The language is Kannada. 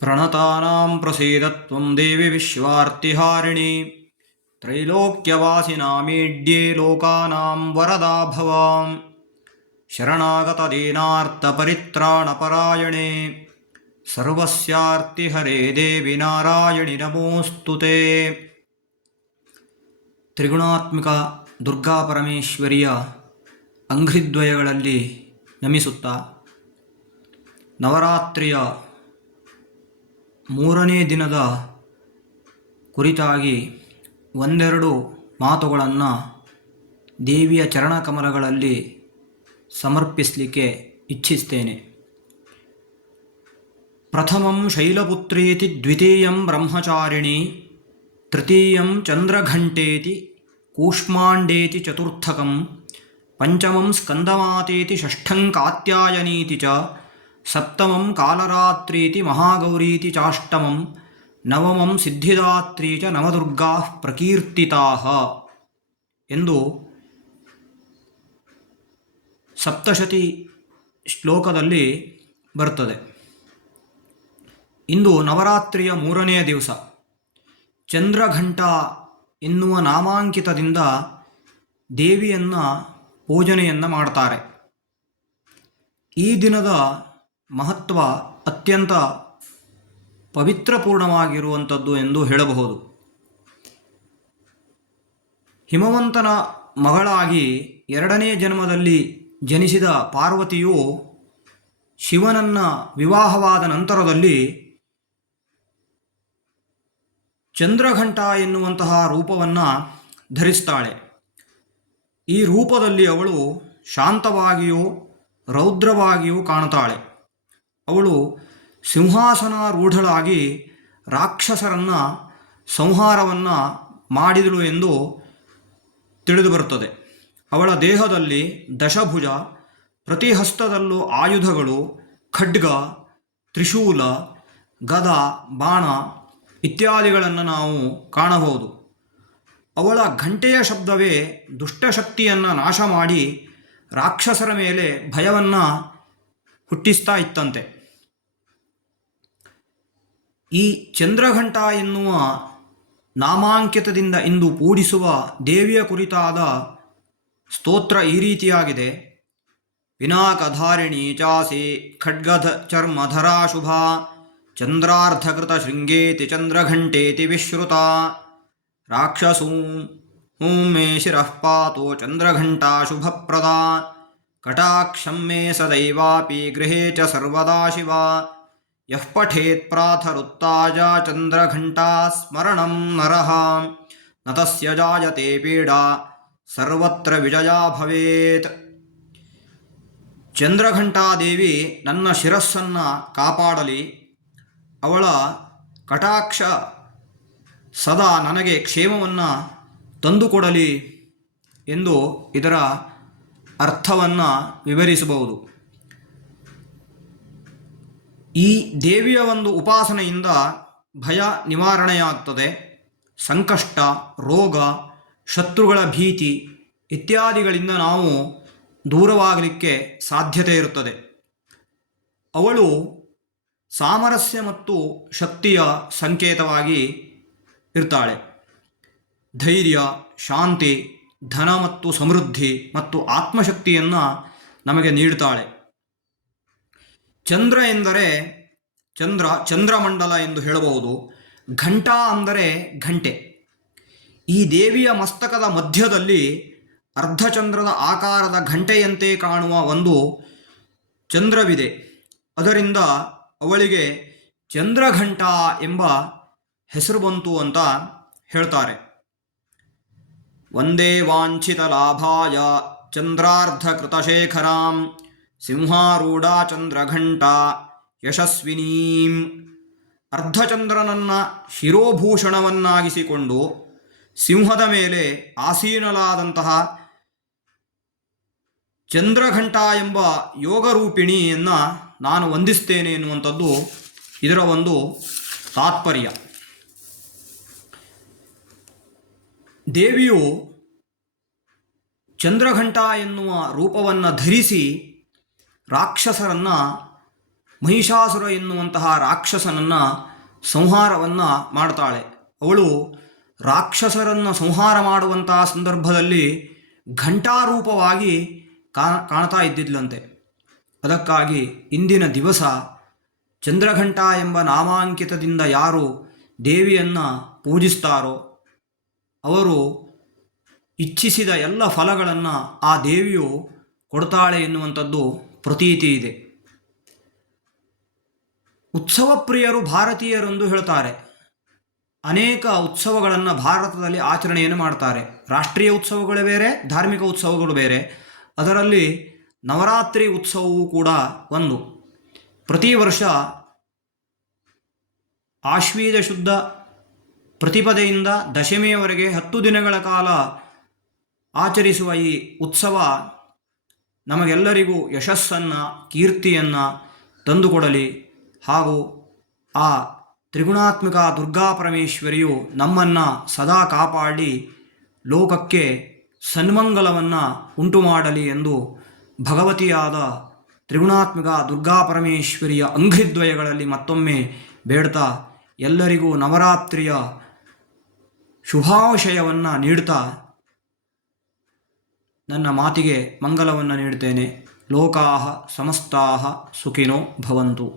ಪ್ರಣತಾನಾಂ ಪ್ರಸೀದತ್ವಂ ದೇವಿ ವಿಶ್ವಾರ್ತಿಹಾರಿಣಿ ತ್ರೈಲೋಕ್ಯವಾಸಿನಾಮೀಡ್ಯೆ ಲೋಕಾನಾಂ ವರದಾ ಭವಾಂ ಶರಣಾಗತದೀನಾರ್ತಪರಿತ್ರಾಣಪರಾಯಣೆ ಸರ್ವಸ್ಯಾರ್ತಿಹರೇ ದೇವಿ ನಾರಾಯಣಿ ನಮೋಸ್ತುತೆ. ತ್ರಿಗುಣಾತ್ಮಿಕ ದುರ್ಗಾ ಪರಮೇಶ್ವರಿಯ ಅಂಘ್ರಿದ್ವಯಗಳಲ್ಲಿ ನಮಿಸುತ್ತಾ ನವರಾತ್ರಿಯ ಮೂರನೇ ದಿನದ ಕುರಿತಾಗಿ ಒಂದೆರಡು ಮಾತುಗಳನ್ನು ದೇವಿಯ ಚರಣಕಮಲಗಳಲ್ಲಿ ಸಮರ್ಪಿಸಲಿಕ್ಕೆ ಇಚ್ಛಿಸ್ತೇನೆ. ಪ್ರಥಮಂ ಶೈಲಪುತ್ರೀತಿ ದ್ವಿತೀಯಂ ಬ್ರಹ್ಮಚಾರಿಣಿ ತೃತೀಯಂ ಚಂದ್ರಘಂಟೇತಿ ಕೂಷ್ಮಾಂಡೇತಿ ಚತುರ್ಥಕಂ ಪಂಚಮಂ ಸ್ಕಂದಮಾತೇತಿ ಷಷ್ಠಂ ಕಾತ್ಯಾಯನೀತಿ ಚ ಸಪ್ತಮಂ ಕಾಲರಾತ್ರೀತಿ ಮಹಾಗೌರೀತಿ ಚಾಷ್ಟಮಂ ನವಮಂ ಸಿದ್ಧಿದಾತ್ರೀ ಚ ನವದುರ್ಗಾಃ ಪ್ರಕೀರ್ತಿತಾಃ ಎಂದು ಸಪ್ತಶತಿ ಶ್ಲೋಕದಲ್ಲಿ ಬರ್ತದೆ. ಇಂದು ನವರಾತ್ರಿಯ ಮೂರನೆಯ ದಿವಸ. ಚಂದ್ರಘಂಟ ಎನ್ನುವ ನಾಮಾಂಕಿತದಿಂದ ದೇವಿಯನ್ನು ಪೂಜನೆಯನ್ನು ಮಾಡ್ತಾರೆ. ಈ ದಿನದ ಮಹತ್ವ ಅತ್ಯಂತ ಪವಿತ್ರಪೂರ್ಣವಾಗಿರುವಂಥದ್ದು ಎಂದು ಹೇಳಬಹುದು. ಹಿಮವಂತನ ಮಗಳಾಗಿ ಎರಡನೇ ಜನ್ಮದಲ್ಲಿ ಜನಿಸಿದ ಪಾರ್ವತಿಯು ಶಿವನನ್ನು ವಿವಾಹವಾದ ನಂತರದಲ್ಲಿ ಚಂದ್ರಘಂಟ ಎನ್ನುವಂತಹ ರೂಪವನ್ನು ಧರಿಸ್ತಾಳೆ. ಈ ರೂಪದಲ್ಲಿ ಅವಳು ಶಾಂತವಾಗಿಯೂ ರೌದ್ರವಾಗಿಯೂ ಕಾಣುತ್ತಾಳೆ. ಅವಳು ಸಿಂಹಾಸನಾರೂಢಳಾಗಿ ರಾಕ್ಷಸರನ್ನು ಸಂಹಾರವನ್ನು ಮಾಡಿದಳು ಎಂದು ತಿಳಿದುಬರುತ್ತದೆ. ಅವಳ ದೇಹದಲ್ಲಿ ದಶಭುಜ, ಪ್ರತಿ ಹಸ್ತದಲ್ಲೂ ಆಯುಧಗಳು, ಖಡ್ಗ, ತ್ರಿಶೂಲ, ಗದ, ಬಾಣ ಇತ್ಯಾದಿಗಳನ್ನು ನಾವು ಕಾಣಬಹುದು. ಅವಳ ಘಂಟೆಯ ಶಬ್ದವೇ ದುಷ್ಟಶಕ್ತಿಯನ್ನು ನಾಶ ಮಾಡಿ ರಾಕ್ಷಸರ ಮೇಲೆ ಭಯವನ್ನು ಹುಟ್ಟಿಸ್ತಾ ಇತ್ತಂತೆ. ಈ ಚಂದ್ರಘಂಟ ಎನ್ನುವ ನಾಮಾಂಕಿತದಿಂದ ಇಂದು ಪೂಜಿಸುವ ದೇವಿಯ ಕುರಿತಾದ ಸ್ತೋತ್ರ ಈ ರೀತಿಯಾಗಿದೆ. ಪಿನಾಕಧಾರಿಣಿ ಚಾಸಿ ಖಡ್ಗಧ ಚರ್ಮಧರಾ ಶುಭಾ ಚಂದ್ರಾರ್ಧಕೃತ ಶೃಂಗೇತಿ ಚಂದ್ರಘಂಟೇತಿ ವಿಶ್ರುತ ರಾಕ್ಷಸೂಂ ಮೇ ಶಿರಃ ಪಾತೋ ಚಂದ್ರಘಂಟಾ ಶುಭಪ್ರದಾ ಕಟಾಕ್ಷಂ ಮೇ ಸದೈವಾಪಿ ಗೃಹೇ ಚ ಸರ್ವದಾ ಶಿವ ಯಃ ಪಠೇತ್ ಪ್ರಾತರುತ್ತಾಜ ಚಂದ್ರಘಂಟಾ ಸ್ಮರಣಂ ನರಃ ನ ತಸ್ಯ ಜಾಯತೆ ಪೀಡಾ ಸರ್ವತ್ರ ವಿಜಯಾ ಭವೇತ್. ಚಂದ್ರಘಂಟಾದೇವಿ ನನ್ನ ಶಿರಸ್ಸನ್ನು ಕಾಪಾಡಲಿ, ಅವಳ ಕಟಾಕ್ಷ ಸದಾ ನನಗೆ ಕ್ಷೇಮವನ್ನು ತಂದುಕೊಡಲಿ ಎಂದು ಇದರ ಅರ್ಥವನ್ನು ವಿವರಿಸಬಹುದು. ಈ ದೇವಿಯ ಒಂದು ಉಪಾಸನೆಯಿಂದ ಭಯ ನಿವಾರಣೆಯಾಗ್ತದೆ. ಸಂಕಷ್ಟ, ರೋಗ, ಶತ್ರುಗಳ ಭೀತಿ ಇತ್ಯಾದಿಗಳಿಂದ ನಾವು ದೂರವಾಗಲಿಕ್ಕೆ ಸಾಧ್ಯತೆ ಇರುತ್ತದೆ. ಅವಳು ಸಾಮರಸ್ಯ ಮತ್ತು ಶಕ್ತಿಯ ಸಂಕೇತವಾಗಿ ಇರ್ತಾಳೆ. ಧೈರ್ಯ, ಶಾಂತಿ, ಧನ ಮತ್ತು ಸಮೃದ್ಧಿ ಮತ್ತು ಆತ್ಮಶಕ್ತಿಯನ್ನು ನಮಗೆ ನೀಡುತ್ತಾಳೆ. ಚಂದ್ರ ಎಂದರೆ ಚಂದ್ರಮಂಡಲ ಎಂದು ಹೇಳಬಹುದು. ಘಂಟಾ ಅಂದರೆ ಘಂಟೆ. ಈ ದೇವಿಯ ಮಸ್ತಕದ ಮಧ್ಯದಲ್ಲಿ ಅರ್ಧಚಂದ್ರದ ಆಕಾರದ ಘಂಟೆಯಂತೆ ಕಾಣುವ ಒಂದು ಚಂದ್ರವಿದೆ. ಅದರಿಂದ ಅವಳಿಗೆ ಚಂದ್ರಘಂಟ ಎಂಬ ಹೆಸರು ಬಂತು ಅಂತ ಹೇಳ್ತಾರೆ. ವಂದೇ ವಾಂಛಿತ ಲಾಭಾಯ ಚಂದ್ರಾರ್ಧಕೃತಶೇಖರಾಂ ಸಿಂಹಾರೂಢಾ ಚಂದ್ರಘಂಟಾ ಯಶಸ್ವಿನೀಂ. ಅರ್ಧಚಂದ್ರನನ್ನು ಶಿರೋಭೂಷಣವನ್ನಾಗಿಸಿಕೊಂಡು ಸಿಂಹದ ಮೇಲೆ ಆಸೀನಲಾದಂತಹ ಚಂದ್ರಘಂಟ ಎಂಬ ಯೋಗರೂಪಿಣಿಯನ್ನು ನಾನು ವಂದಿಸ್ತೇನೆ ಎನ್ನುವಂಥದ್ದು ಇದರ ಒಂದು ತಾತ್ಪರ್ಯ. ದೇವಿಯು ಚಂದ್ರಘಂಟ ಎನ್ನುವ ರೂಪವನ್ನು ಧರಿಸಿ ರಾಕ್ಷಸರನ್ನು ಮಹಿಷಾಸುರ ಎನ್ನುವಂತಹ ರಾಕ್ಷಸನನ್ನು ಸಂಹಾರವನ್ನು ಮಾಡ್ತಾಳೆ. ಅವಳು ರಾಕ್ಷಸರನ್ನು ಸಂಹಾರ ಮಾಡುವಂತಹ ಸಂದರ್ಭದಲ್ಲಿ ಘಂಟಾರೂಪವಾಗಿ ಕಾಣ್ತಾ ಇದ್ದಿದ್ಲಂತೆ. ಅದಕ್ಕಾಗಿ ಇಂದಿನ ದಿವಸ ಚಂದ್ರಘಂಟ ಎಂಬ ನಾಮಾಂಕಿತದಿಂದ ಯಾರು ದೇವಿಯನ್ನು ಪೂಜಿಸ್ತಾರೋ ಅವರು ಇಚ್ಛಿಸಿದ ಎಲ್ಲ ಫಲಗಳನ್ನು ಆ ದೇವಿಯು ಕೊಡ್ತಾಳೆ ಎನ್ನುವಂಥದ್ದು ಪ್ರತೀತಿ ಇದೆ. ಉತ್ಸವ ಪ್ರಿಯರು ಭಾರತೀಯರೆಂದು ಹೇಳ್ತಾರೆ. ಅನೇಕ ಉತ್ಸವಗಳನ್ನು ಭಾರತದಲ್ಲಿ ಆಚರಣೆಯನ್ನು ಮಾಡ್ತಾರೆ. ರಾಷ್ಟ್ರೀಯ ಉತ್ಸವಗಳು ಬೇರೆ, ಧಾರ್ಮಿಕ ಉತ್ಸವಗಳು ಬೇರೆ. ಅದರಲ್ಲಿ ನವರಾತ್ರಿ ಉತ್ಸವವೂ ಕೂಡ ಒಂದು. ಪ್ರತಿ ವರ್ಷ ಆಶ್ವೀಜ ಶುದ್ಧ ಪ್ರತಿಪದೆಯಿಂದ ದಶಮಿಯವರೆಗೆ 10 ದಿನಗಳ ಕಾಲ ಆಚರಿಸುವ ಈ ಉತ್ಸವ ನಮಗೆಲ್ಲರಿಗೂ ಯಶಸ್ಸನ್ನು, ಕೀರ್ತಿಯನ್ನು ತಂದುಕೊಡಲಿ ಹಾಗೂ ಆ ತ್ರಿಗುಣಾತ್ಮಕ ದುರ್ಗಾ ಪರಮೇಶ್ವರಿಯು ನಮ್ಮನ್ನು ಸದಾ ಕಾಪಾಡಿ ಲೋಕಕ್ಕೆ ಸನ್ಮಂಗಲವನ್ನು ಉಂಟು ಮಾಡಲಿ ಎಂದು ಭಗವತಿಯಾದ ತ್ರಿಗುಣಾತ್ಮಕ ದುರ್ಗಾ ಪರಮೇಶ್ವರಿಯ ಅಂಘ್ರಿದ್ವಯಗಳಲ್ಲಿ ಮತ್ತೊಮ್ಮೆ ಬೇಡ್ತಾ ಎಲ್ಲರಿಗೂ ನವರಾತ್ರಿಯ ಶುಭಾಶಯವನ್ನು ನೀಡ್ತಾ ನನ್ನ ಮಾತಿಗೆ ಮಂಗಲವನ್ನು ನೀಡ್ತೇನೆ. ಲೋಕಾಹ ಸಮಸ್ತಾಹ ಸುಖಿನೋ ಭವಂತು.